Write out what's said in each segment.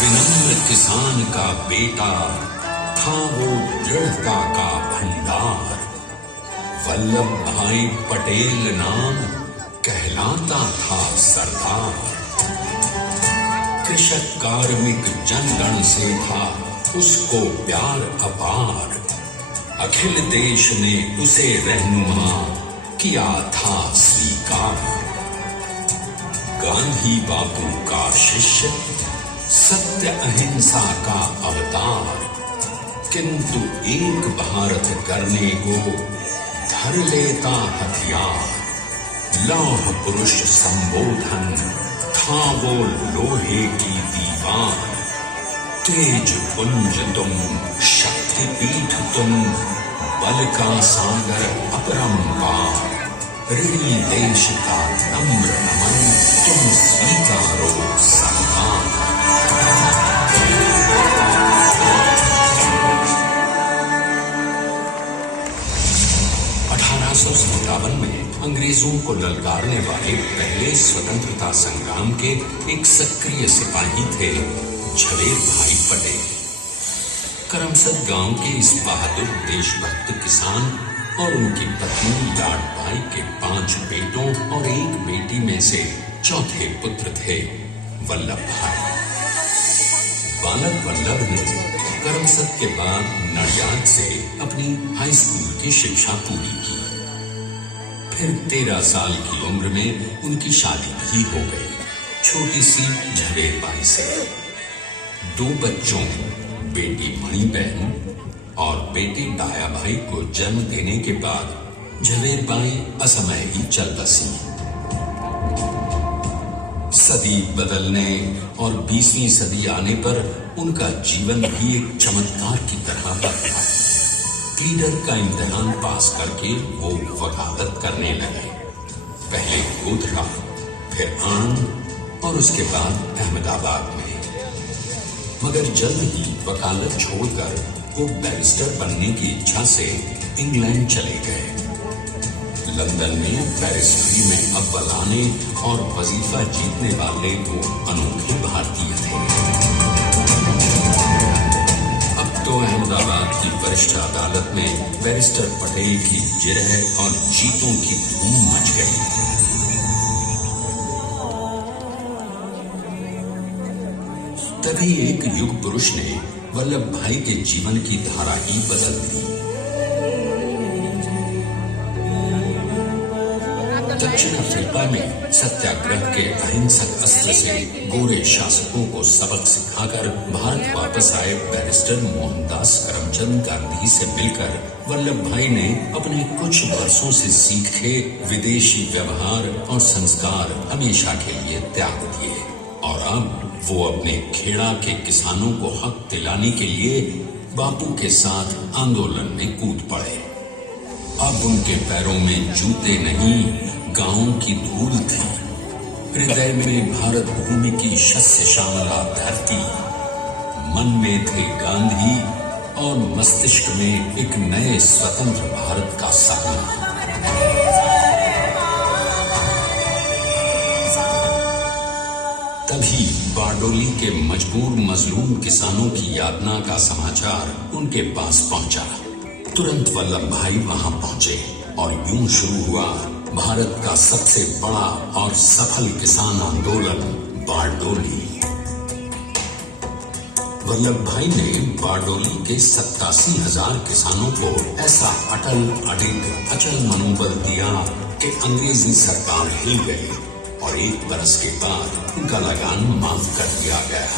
विनम्र किसान का बेटा था वो दृढ़ता का भंडार। वल्लभ भाई पटेल नाम कहलाता था सरदार। कृषक कार्मिक जनगण से था उसको प्यार अपार। अखिल देश ने उसे रहनुमा किया था स्वीकार। गांधी बापू का शिष्य, सत्य अहिंसा का अवतार, किंतु एक भारत करने को धर लेता हथियार। लौह पुरुष संबोधन था वो लोहे की दीवार। तेज पुंज तुम, शक्ति पीठ तुम, बल का सागर अपरंपार। ऋणी देश का नम्र नमन, तुम स्वीकारो सम्मान। 1857 में अंग्रेजों को ललकारने वाले पहले स्वतंत्रता संग्राम के एक सक्रिय सिपाही थे झवेर भाई पटेल। करमसद गांव के इस बहादुर देशभक्त किसान और उनकी पत्नी लाडबाई के 5 बेटों और 1 बेटी में से चौथे पुत्र थे वल्लभ भाई। बालक वल्लभ ने करमसद के बाद नडियाद से अपनी हाई स्कूल की शिक्षा पूरी की। फिर 13 साल की उम्र में उनकी शादी भी हो गई छोटी सी झवेर बाई से। 2 बच्चों, बेटी मणि बहन और बेटे डाया भाई को जन्म देने के बाद झवेर बाई असमय ही चल बसी। सदी बदलने और 20वीं सदी आने पर उनका जीवन भी एक चमत्कार की तरह बदला। लीडर का इम्तिहान पास करके वो वकालत करने लगे। पहले गोधरा, फिर आणंद और उसके बाद अहमदाबाद में। मगर जल्द ही वकालत छोड़कर वो बैरिस्टर बनने की इच्छा से इंग्लैंड चले गए। लंदन में बैरिस्ट्री में अव्वल आने और वजीफा जीतने वाले वो अनोखे की वरिष्ठ अदालत में बैरिस्टर पटेल की जिरह और जीतों की धूम मच गई। तभी एक युग पुरुष ने वल्लभ भाई के जीवन की धारा ही बदल दी। दक्षिण अफ्रीका में सत्याग्रह के अहिंसक अस्त्र से गोरे शासकों को सबक सिखाकर भारत वापस आए बैरिस्टर मोहनदास करमचंद गांधी से मिलकर वल्लभ भाई ने अपने कुछ वर्षों से सीखे विदेशी व्यवहार और संस्कार हमेशा के लिए त्याग दिए और अब वो अपने खेड़ा के किसानों को हक दिलाने के लिए बापू के साथ आंदोलन में कूद पड़े। अब उनके पैरों में जूते नहीं, गांवों की धूल थी। हृदय में भारत भूमि की शस्य श्यामला धरती, मन में थे गांधी और मस्तिष्क में एक नए स्वतंत्र भारत का सपना। तभी बारडोली के मजबूर मजलूम किसानों की यातना का समाचार उनके पास पहुंचा। तुरंत वल्लभ भाई वहां पहुंचे और यूं शुरू हुआ भारत का सबसे बड़ा और सफल किसान आंदोलन बारडोली। वल्लभ भाई ने बारडोली के 87,000 किसानों को ऐसा अटल अडिग अचल मनोबल दिया कि अंग्रेजी सरकार हिल गई और 1 बरस के बाद उनका लगान माफ कर दिया गया।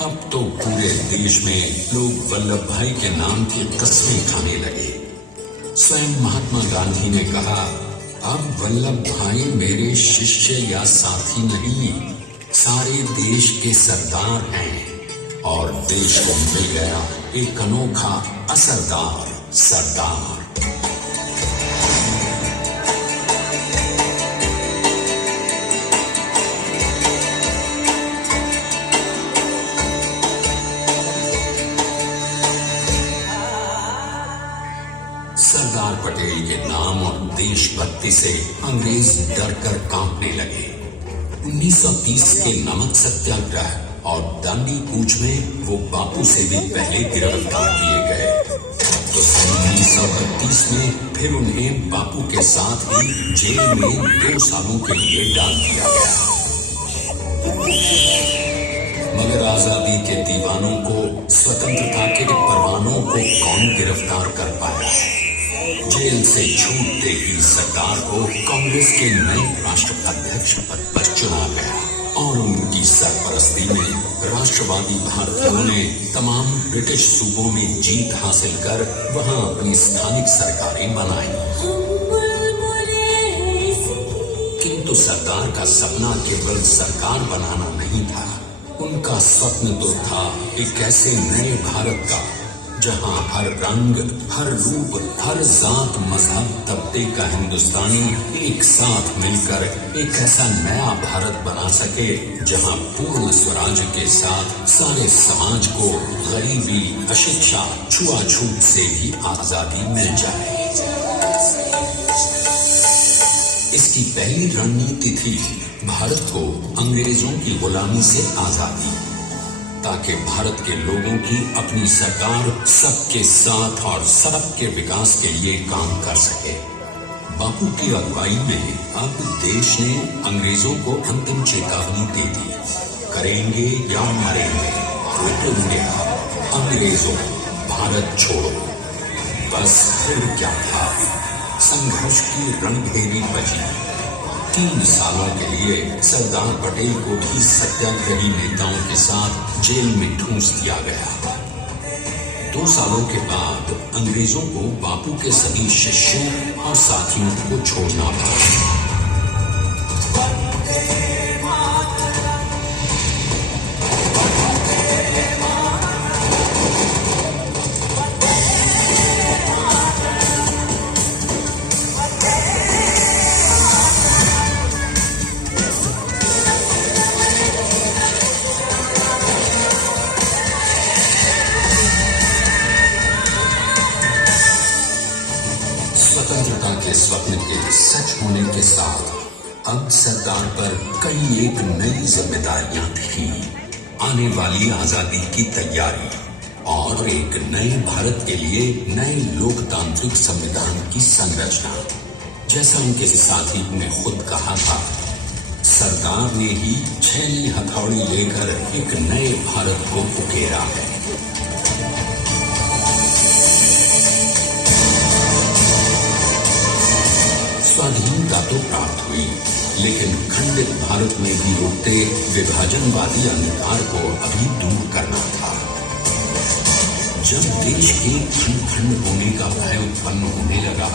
अब तो पूरे देश में लोग वल्लभ भाई के नाम की कस्में खाने लगे। स्वयं महात्मा गांधी ने कहा, अब वल्लभ भाई मेरे शिष्य या साथी नहीं, सारे देश के सरदार हैं और देश को मिल गया एक अनोखा असरदार सरदार। सरदार पटेल के नाम और देशभक्ति से अंग्रेज डर कर कांपने लगे। 1930 के नमक सत्याग्रह और दांडी कूच में वो बापू से भी पहले गिरफ्तार किए गए। तो 1932 में फिर उन्हें बापू के साथ ही जेल में 2 सालों के लिए डाल दिया गया। मगर आजादी के दीवानों को, स्वतंत्रता के परवानों को कौन गिरफ्तार कर पाया? जेल से छूटते ही सरदार को कांग्रेस के नए राष्ट्राध्यक्ष पद पर चुना गया और उनकी सरपरस्ती में राष्ट्रवादी भारतीयों ने तमाम ब्रिटिश सूबों में जीत हासिल कर वहां अपनी स्थानिक सरकारें बनाई। किंतु सरदार का सपना केवल सरकार बनाना नहीं था, उनका स्वप्न तो था एक ऐसे नए भारत का जहां हर रंग, हर रूप, हर जात, मजहब, तबके का हिंदुस्तानी एक साथ मिलकर एक ऐसा नया भारत बना सके जहां पूर्ण स्वराज के साथ सारे समाज को गरीबी, अशिक्षा, छुआछूत से भी आजादी मिल जाए। इसकी पहली रणनीति थी भारत को अंग्रेजों की गुलामी से आजादी, ताकि भारत के लोगों की अपनी सरकार सबके साथ और सबके विकास के लिए काम कर सके। बापू की अगुवाई में अब देश ने अंग्रेजों को अंतिम चेतावनी दे दी, करेंगे या मरेंगे, क्विट इंडिया, अंग्रेजों भारत छोड़ो। बस फिर क्या था, संघर्ष की रणभेरी बजी। 3 सालों के लिए सरदार पटेल को भी सत्याग्रही नेताओं के साथ जेल में ठूंस दिया गया। 2 सालों के बाद अंग्रेजों को बापू के सभी शिष्यों और साथियों को छोड़ना पड़ा। स्वतंत्रता के स्वप्न के सच होने के साथ अब सरदार पर कई एक नई जिम्मेदारियां थीं। आने वाली आजादी की तैयारी और और एक नए भारत के लिए नए लोकतांत्रिक संविधान की संरचना। जैसा उनके साथी ने खुद कहा था, सरदार ने ही छैनी हथौड़ी लेकर एक नए भारत को उकेरा है। स्वाधीनता तो प्राप्त हुई, लेकिन खंडित भारत में भी उठते विभाजनवादी अंधकार को अभी दूर करना था। जब देश के खंड खंड होने का भय उत्पन्न होने लगा,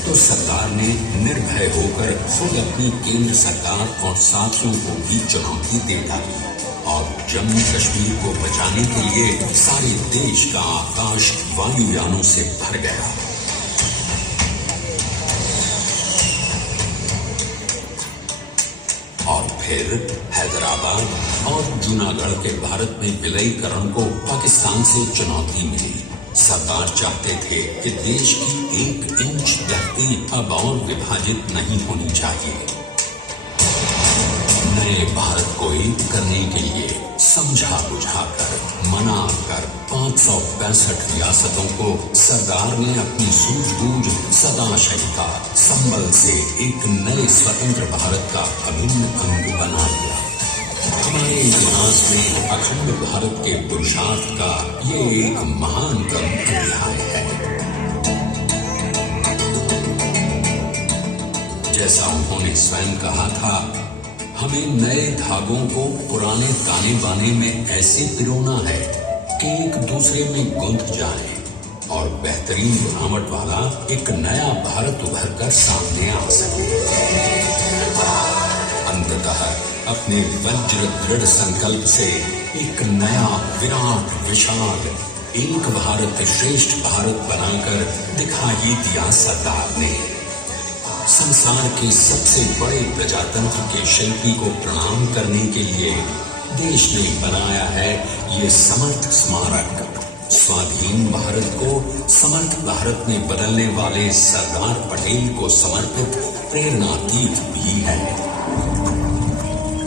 तो सरदार ने निर्भय होकर खुद अपनी केंद्र सरकार और साथियों को भी चुनौती दे डाली और जम्मू कश्मीर को बचाने के लिए सारे देश का आकाश वायुयानों से भर गया। और फिर हैदराबाद और जूनागढ़ के भारत में विलयीकरण को पाकिस्तान से चुनौती मिली। सरदार चाहते थे कि देश की 1 इंच धरती अब और विभाजित नहीं होनी चाहिए। नए भारत को एक करने के लिए समझा बुझाकर मनाकर 565 रियासतों को सरदार ने अपनी सूझबूझ सदाशय का संबल से एक नए स्वतंत्र भारत का अभिन्न अंग बना लिया। हमारे इतिहास में अखंड भारत के पुरुषार्थ का ये एक महानतम अध्याय है। जैसा उन्होंने स्वयं कहा था, हमें नए धागों को पुराने ताने बाने में ऐसे पिरोना है कि एक दूसरे में गुंथ जाए और बेहतरीन बनावट वाला एक नया भारत उभर कर सामने आ सके। अंततः अपने वज्र दृढ़ संकल्प से एक नया विराट विशाल एक भारत श्रेष्ठ भारत बनाकर दिखा ही दिया सरदार ने। संसार के सबसे बड़े प्रजातंत्र के शिल्पी को प्रणाम करने के लिए देश ने बनाया है ये समर्थ स्मारक। स्वाधीन भारत को समर्थ भारत में बदलने वाले सरदार पटेल को समर्पित प्रेरणातीर्थ भी है।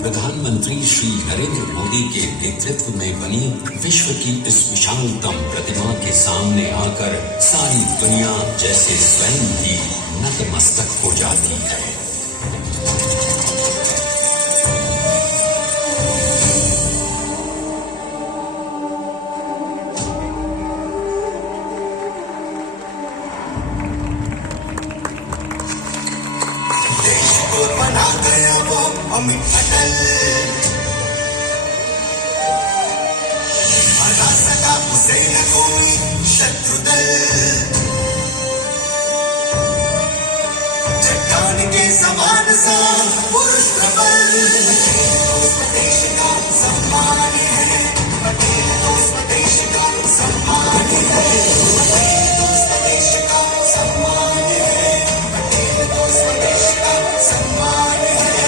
प्रधानमंत्री श्री नरेंद्र मोदी के नेतृत्व में बनी विश्व की इस विशालतम प्रतिमा के सामने आकर सारी दुनिया जैसे स्वयं भी नतमस्तक हो जाती है। देश को बना गया वो अमित अटल, हरा सका उसे न कोई शत्रु दल। चट्टान के समान सा पुरुष प्रबल, देश का सम्मान है, पटेल तो स्वदेश का सम्मान है, पटेल तो स्वदेश का सम्मान है, पटेल तो स्वदेश का सम्मान है।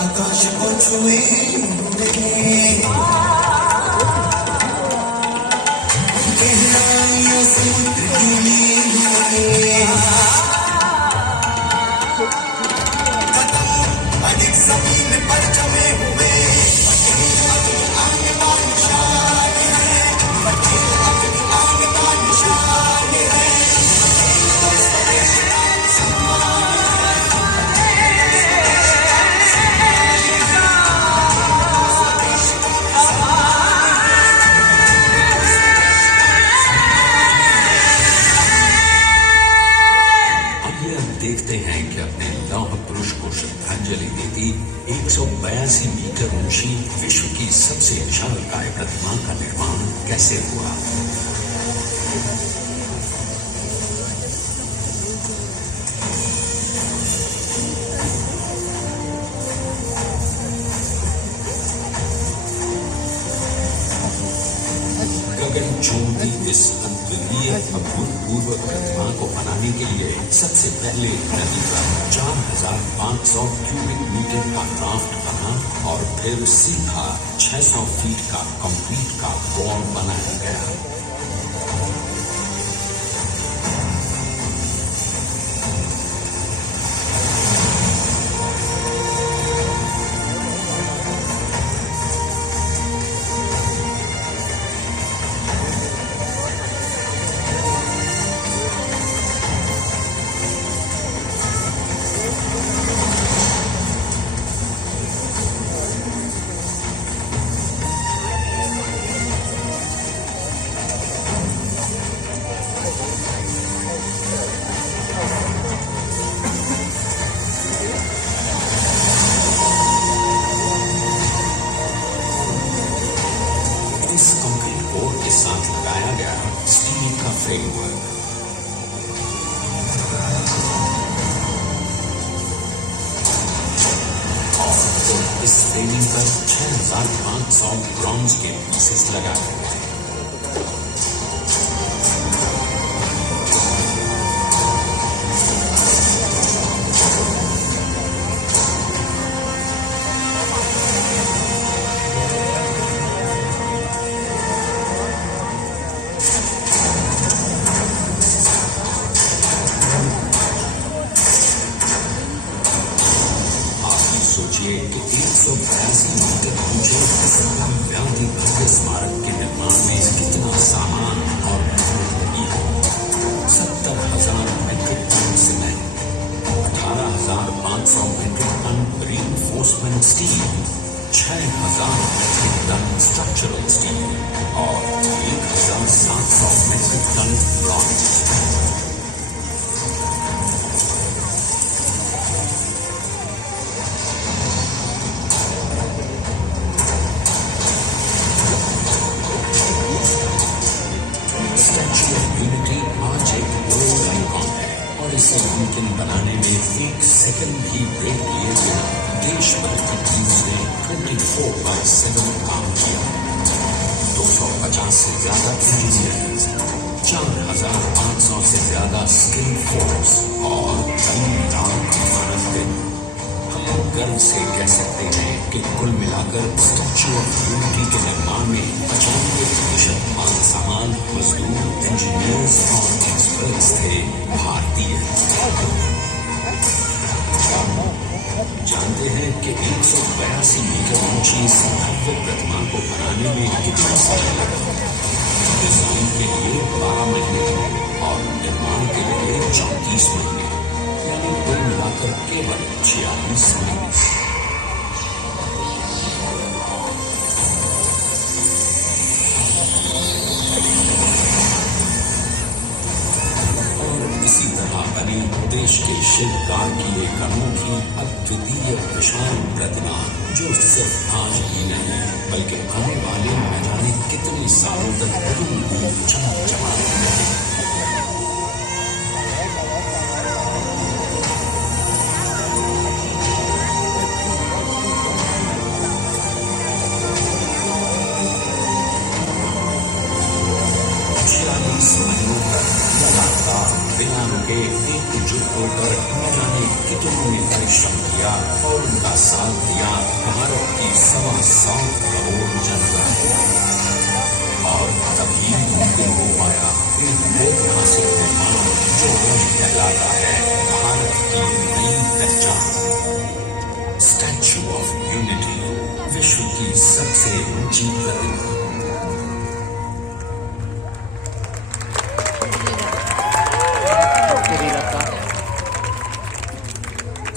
आकाश को छुए गहराइयों समुद्र की कदम अधिक जमीन पर जमे हुए, पटेल अपनी आन बान शान है, पटेल अपनी आन बान शान है, पटेल तो स्वदेश का सम्मान देखते हैं कि अपने लौह पुरुष को श्रद्धांजलि देती 182 मीटर ऊंची विश्व की सबसे विशालकाय प्रतिमा का निर्माण कैसे हुआ। गगनचुंबी इस अद्वितीय अभूतपूर्व प्रतिमा को बनाने के लिए सबसे पहले नदी पर 4500 क्यूबिक मीटर का ड्राफ्ट बना और फिर सीधा 600 फीट का कंक्रीट का वॉल बनाया गया। framework. और तो इस फ्रेमिंग पर 6500 ब्रॉन्ज के पीसेस लगाए गए। सोचिए कि 182 मीटर ऊंचे इस भव्याति भव्य स्मारक के निर्माण में कितना सामान और मेहनत लगी है। 70,000 metric ton cement, 18,500 metric ton reinforcement steel, 6,000 metric ton structural steel और 1,700 metric ton bronze. Statue of Unity आज एक वर्ल्ड आइकॉन है और इसे मुमकिन बनाने में एक सेकंड भी ब्रेक लिए बिना देश भर की टीम्स ने 24/7 काम किया। 250 से ज्यादा इंजीनियर्स, 4,500 से ज्यादा स्किल फोर्स और 3 लाख मानव दिन। हम गर्व से कह सकते हैं कि कुल मिलाकर स्टैच्यू ऑफ यूनिटी के निर्माण में 95% माल सामान, मजदूर, इंजीनियर्स और एक्सपर्ट्स थे भारतीय। जानते हैं कि 182 मीटर ऊंची इस भव्य प्रतिमा को बनाने में कितना समय लगा? डिजाइन के लिए 12 महीने और निर्माण के लिए 34 महीने, यानी कुल मिलाकर केवल 46 महीने। इसी तरह बनी देश के शिल्पकार की एक अनोखी अद्वितीय विशाल प्रतिमा, जो सिर्फ आज ही नहीं बल्कि आने वाले न जाने कितने सालों तक चमचमा रहेगी। महीनों तक लगातार बिना रुके एकजुट होकर न जाने कितनों ने परिश्रम किया और उनका साथ दिया भारत की 125 करोड़ जनता ने। और तभी मुमकिन हो पाया एक ऐतिहासिक निर्माण जो आज कहलाता है भारत की नई पहचान। स्टैच्यू ऑफ यूनिटी, विश्व की सबसे ऊंची प्रतिमा।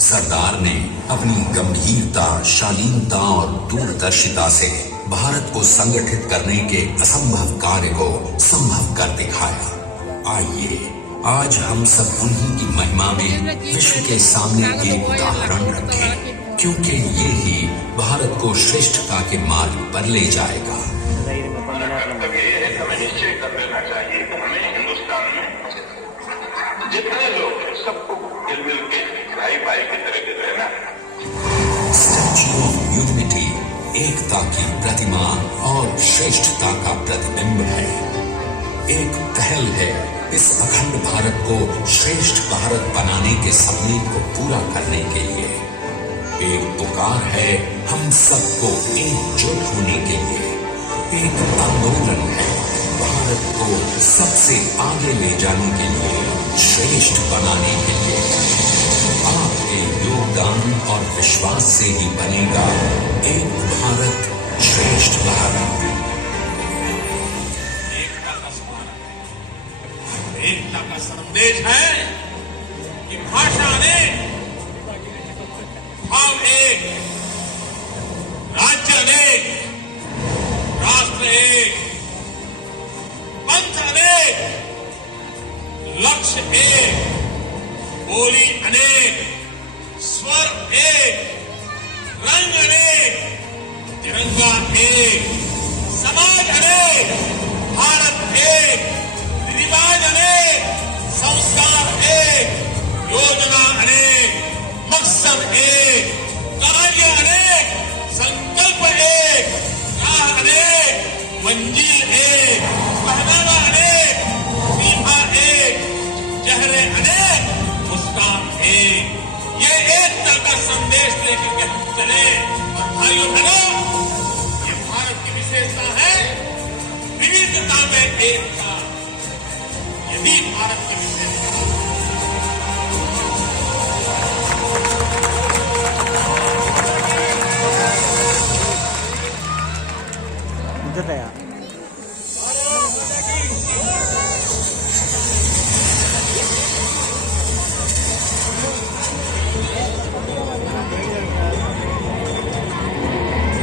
सरदार ने अपनी गंभीरता, शालीनता और दूरदर्शिता से भारत को संगठित करने के असंभव कार्य को संभव कर दिखाया। आइए आज हम सब उन्हीं की महिमा में विश्व के सामने एक उदाहरण रखें, क्योंकि ये ही भारत को श्रेष्ठता के मार्ग पर ले जाएगा। जितने लोग हैं सबको मिल के भाई भाई की तरह रहना। स्टैच्यू ऑफ यूनिटी एकता की प्रतिमा और श्रेष्ठता का प्रतिबिंब है। एक पहल है इस अखंड भारत को श्रेष्ठ भारत बनाने के सपने को पूरा करने के लिए। एक पुकार है हम सबको एकजुट होने के लिए। एक आंदोलन है भारत को सबसे आगे ले जाने के लिए, श्रेष्ठ बनाने के लिए। आपके योगदान और विश्वास से ही बनेगा एक भारत श्रेष्ठ भारत। एकता का संदेश है कि भाषा अनेक, भाव एक, राज्य अनेक, राष्ट्र एक, पंथ अनेक, लक्ष्य एक, बोली अनेक, स्वर एक, रंग अनेक, तिरंगा एक, समाज अनेक, भारत एक, रिवाज एक, संस्कार एक, योजना अनेक, मकसद एक, कार्य अनेक, संकल्प एक, राह अनेक, मंजिल एक, पहनावा अनेक, सीमा एक, चेहरे अनेक, मुस्कान एक। ये एकता का संदेश लेकर के हम चले। और भाइयों बहनों, ये भारत की विशेषता है, विविधता में एकता। यही भारत की विशेषता है। इज्जत है यार।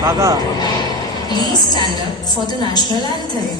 काका Please stand up for the national anthem.